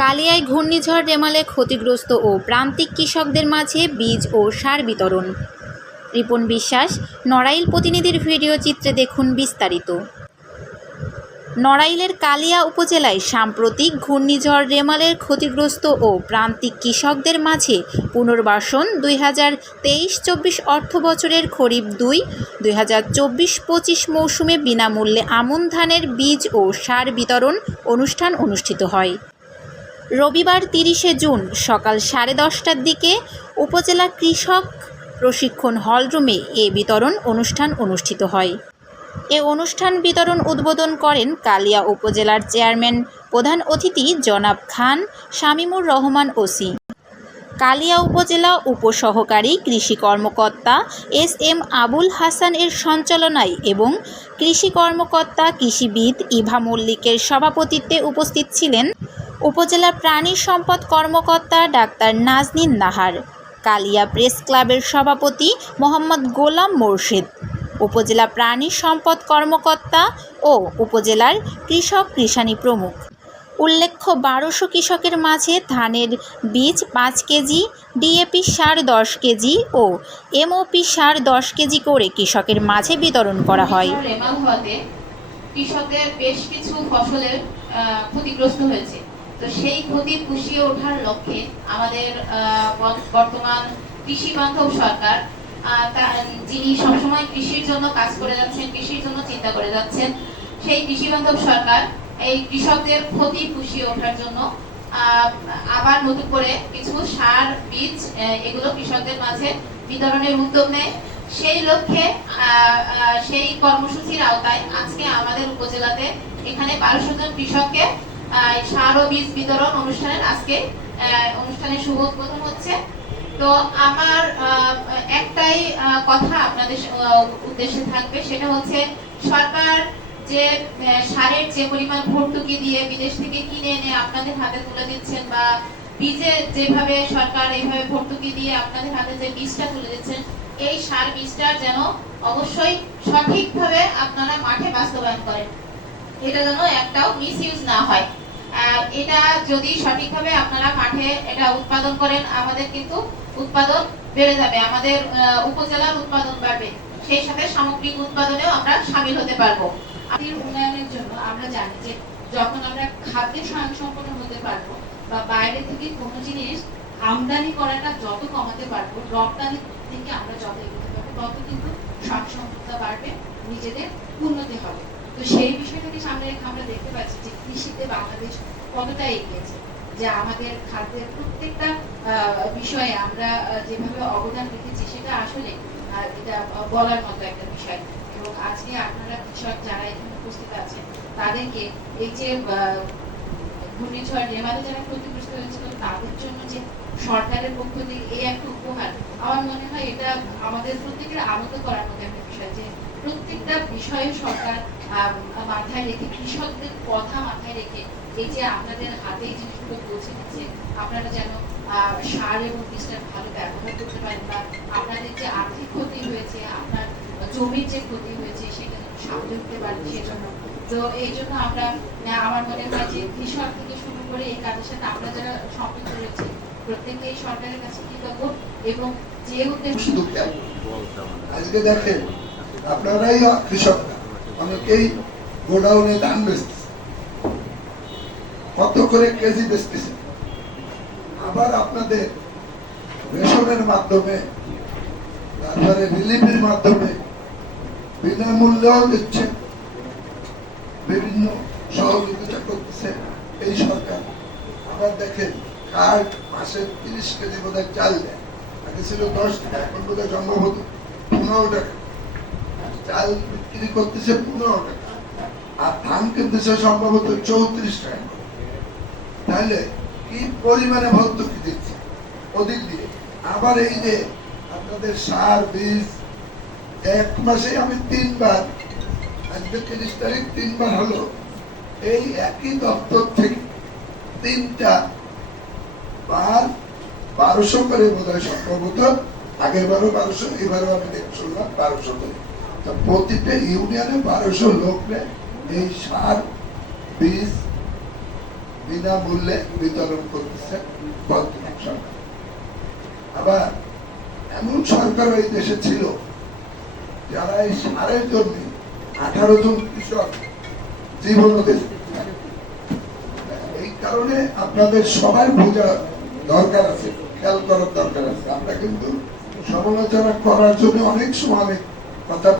কালিয়ায় ঘূর্ণিঝড় রেমালে ক্ষতিগ্রস্ত ও প্রান্তিক কৃষকদের মাঝে বীজ ও সার বিতরণ। রিপন বিশ্বাস, নড়াইল প্রতিনিধির ভিডিও চিত্রে দেখুন বিস্তারিত। নড়াইলের কালিয়া উপজেলায় সাম্প্রতিক ঘূর্ণিঝড় রেমালের ক্ষতিগ্রস্ত ও প্রান্তিক কৃষকদের মাঝে পুনর্বাসন দুই হাজার তেইশ চব্বিশ অর্থ বছরের খরিফ দুই দুই হাজার চব্বিশ পঁচিশ মৌসুমে বিনামূল্যে আমন ধানের বীজ ও সার বিতরণ অনুষ্ঠান অনুষ্ঠিত হয়। রবিবার তিরিশে জুন সকাল সাড়ে দশটার দিকে উপজেলা কৃষক প্রশিক্ষণ হলরুমে এ বিতরণ অনুষ্ঠান অনুষ্ঠিত হয়। এ অনুষ্ঠান বিতরণ উদ্বোধন করেন কালিয়া উপজেলার চেয়ারম্যান প্রধান অতিথি জনাব খান শামীমুর রহমান ওসি। কালিয়া উপজেলা উপসহকারী কৃষি কর্মকর্তা এস এম আবুল হাসান এর সঞ্চালনায় এবং কৃষি কর্মকর্তা কৃষিবিদ ইভা মল্লিকের সভাপতিত্বে উপস্থিত ছিলেন উপজেলা প্রাণী সম্পদ কর্মকর্তা ডাক্তার নাজনীন নাহার, কালিয়া প্রেস ক্লাবের সভাপতি মোহাম্মদ গোলাম মোর্শেদ, উপজেলা প্রাণী সম্পদ কর্মকর্তা ও উপজেলার কৃষক কৃষানী প্রমুখ। উল্লেখ্য, বারোশো কৃষকের মাঝে ধানের বীজ পাঁচ কেজি, ডিএপি সার দশ কেজি ও এমওপি সার দশ কেজি করে কৃষকের মাঝে বিতরণ করা হয়। কৃষকদের বেশ কিছু ফসলের ক্ষতিগ্রস্ত হয়েছে। তো সেই ক্ষতি পুষিয়ে ওঠার লক্ষ্যে আমাদের বর্তমান কৃষি বান্ধব সরকার যিনি সবসময় কৃষির জন্য কাজ করে যাচ্ছেন, কৃষির জন্য চিন্তা করে যাচ্ছেন, সেই কৃষি বান্ধব সরকার এই কৃষকদের ক্ষতি পুষিয়ে ওঠার জন্য আবার নতুন করে কিছু সার, বীজ এগুলো কৃষকদের মাঝে বিতরণের উদ্যোগ নেয়। সেই লক্ষ্যে সেই কর্মসূচির আওতায় আজকে আমাদের উপজেলাতে এখানে বারোশো জন কৃষককে বীজ বিতরণ অনুষ্ঠানের আজকে অনুষ্ঠানের শুভ উদ্বোধন হচ্ছে। তো আমার একটাই কথা আপনাদের উদ্দেশ্যে থাকবে, সেটা হচ্ছে সরকার যে সারের যে পরিমাণ ভর্তুকি দিয়ে বিদেশ থেকে কিনে এনে আপনাদের হাতে তুলে দিচ্ছেন বা বীজে যেভাবে সরকার এইভাবে ভর্তুকি দিয়ে আপনাদের হাতে যে বীজটা তুলে দিচ্ছেন, এই সার বীজটার যেন অবশ্যই সঠিকভাবে আপনারা মাঠে বাস্তবায়ন করেন। এটা যেন একটাও মিস ইউজ না হয়। এটা যদি সঠিকভাবে আপনারা মাঠে এটা উৎপাদন করেন, আমাদের কিন্তু উৎপাদন বেড়ে যাবে। আমাদের উপজেলার উৎপাদন বাড়বে। সেই সাথে সামগ্রিক উৎপাদনেও আমরা সামিল হতে পারব। উন্নয়নের জন্য আমরা জানি যে যখন আমরা খাদ্যে স্বয়ংসম্পূর্ণ হতে পারব বা বাইরে থেকে কোনো জিনিস আমদানি করাটা যত কমাতে পারব, রপ্তানি থেকে আমরা যত এগোতে পারব, তত কিন্তু স্বয়ংসম্পূর্ণতা বাড়বে, নিজেদের উন্নতি হবে। তো সেই বিষয়টাকে সামনে রেখে আমরা দেখতে পাচ্ছি যে কৃষিতে বাংলাদেশ কতটা এগিয়েছে, যে আমাদের খাদ্যের প্রত্যেকটা বিষয়ে আমরা যেভাবে অবদান রেখেছি সেটা আসলে এটা বলার মতো একটা বিষয়। এবং আজকে আপনারা কৃষক যারা এখানে উপস্থিত আছেন, তাদেরকে এই যে ঘূর্ণিঝড় রেমালে যারা ক্ষতিগ্রস্ত হয়েছিল, তাদের জন্য যে সরকারের পক্ষ থেকে এই একটা উপহার, আমার মনে হয় এটা আমাদের প্রত্যেকের আনন্দ করার মতো একটা বিষয় যে প্রত্যেকটা বিষয়ে সরকার মাথায় রেখে, কৃষকদের কথা মাথায় রেখে এই যে আপনাদের হাতে এই জিনিসগুলো পৌঁছে দিচ্ছে, আপনারা যেন সার এবং বীজটার ভালো ব্যবহার করতে পারেন বা আপনাদের যে আর্থিক ক্ষতি হয়েছে, আপনার জমির যে ক্ষতি হয়েছে, সেটা সামলে উঠতে পারেন সেজন্য। তো এই জন্য আমরা আমার মনে হয় যে কৃষক থেকে শুরু করে এই কাজের সাথে আমরা যারা সম্পৃক্ত রয়েছে প্রত্যেকেই সরকারের কাছে কৃতজ্ঞ এবং যে উদ্দেশ্য আজকে দেখেন আপনারাই কৃষক, অনেকেই গোডাউনে ধান বেচতেছে। কত করে কেজি বেচতেছে? আবার আপনাদের রেশনের মাধ্যমে তারপরে রিলিফের মাধ্যমে বিনামূল্যেও দিচ্ছে, বিভিন্ন সহযোগিতা করতেছে এই সরকার। আবার দেখেন কার্ড মাসে তিরিশ কেজি বোধ চাল দেয়? আগে ছিল দশ টাকা, এখন বোধ হয় সম্ভবত পনেরো টাকা। চাল বিক্রি করতেছে পনেরো টাকা। আর ধান কিনতেছে সম্ভবত চৌত্রিশ টাকা। তাহলে কি পরিমাণে ভর্তুকি দিচ্ছে? ওদিক দিয়ে। আবার এই যে আপনাদের সার, বীজ, এক মাসে আমি তিনবার, আজকে তিরিশ তারিখ, তিনবার হলো। এই একই দপ্তর থেকে তিনটা বার বারোশো করে বোধ হয় সম্ভবত। আগের বারও বারোশো, এবারও আমি শুনলাম বারোশো করে। প্রতিটা ইউনিয়নে বারোশো লোকরে এই সার, বীজ বিনামূল্যে বিতরণ করতেছে বর্তমান সরকার আবার এমন সরকার দেশে ছিল, যারা এই সারের জন্য আঠারো জন কৃষক জীবন। এই কারণে আপনাদের সবার বোঝা দরকার আছে, খেয়াল করার দরকার আছে আমরা কিন্তু সমালোচনা করার জন্য অনেক সময় কথা